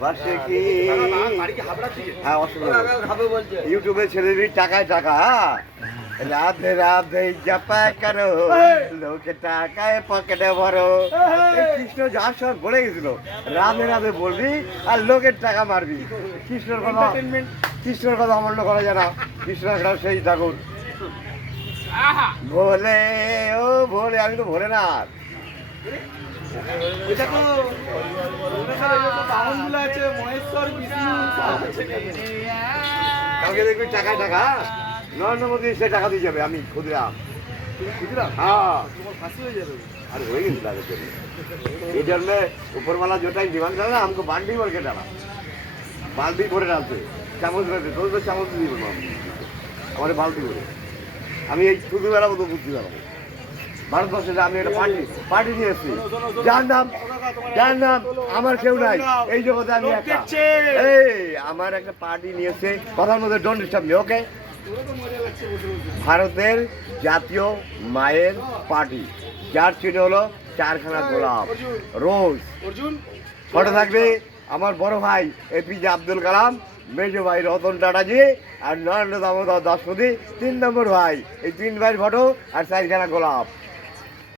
বাসে কি হ্যাঁ ইউটিউবে ছেলেরই টাকায় টাকা রাধে রাধে জাপা করো লোকে টাকায় পকেটে ভরো কৃষ্ণ যা সব বলে গেছিল রাধে রাধে বলবি আর লোকের টাকা মারবি কৃষ্ণের কথা অমান্য করা যায় না কৃষ্ণ সেই ঠাকুর ভোলে ও ভোলে আমি তো ভোলে না কালকে দেখবি টাকায় টাকা নরেন্দ্র মোদী সে টাকা দিয়ে যাবে আমি খুদিরাম হ্যাঁ अरे हो गई लागे तेरी इधर में ऊपर वाला जो टाइम डिमांड कर रहा है हमको बाल्टी भर के डाला बाल्टी भरे डालते चामच रहते तो चामच দিয়ে বলবো আমারে বালতি করে আমি এই ছোটবেলা মতো বুদ্ধি বানাবো ভারতবর্ষে আমি একটা পার্টি নিয়ে এসেছি যার নাম আমার কেউ নাই এই জগতে আমি একা এই আমার একটা পার্টি নিয়েছে কথার মধ্যে ডোন্ট ডিস্টার্ব মি ওকে ভারতের জাতীয় মায়ের পার্টি যার চিহ্ন হলো চারখানা গোলাপ রোজ ফটো থাকবে আমার বড় ভাই এপিজে আব্দুল কালাম মেজো ভাই রতন টাটাজি আর নরেন্দ্র দামোদর দাস মোদী 3 নম্বর ভাই এই 3 ভাইয়ের ফটো আর চারখানা গোলাপ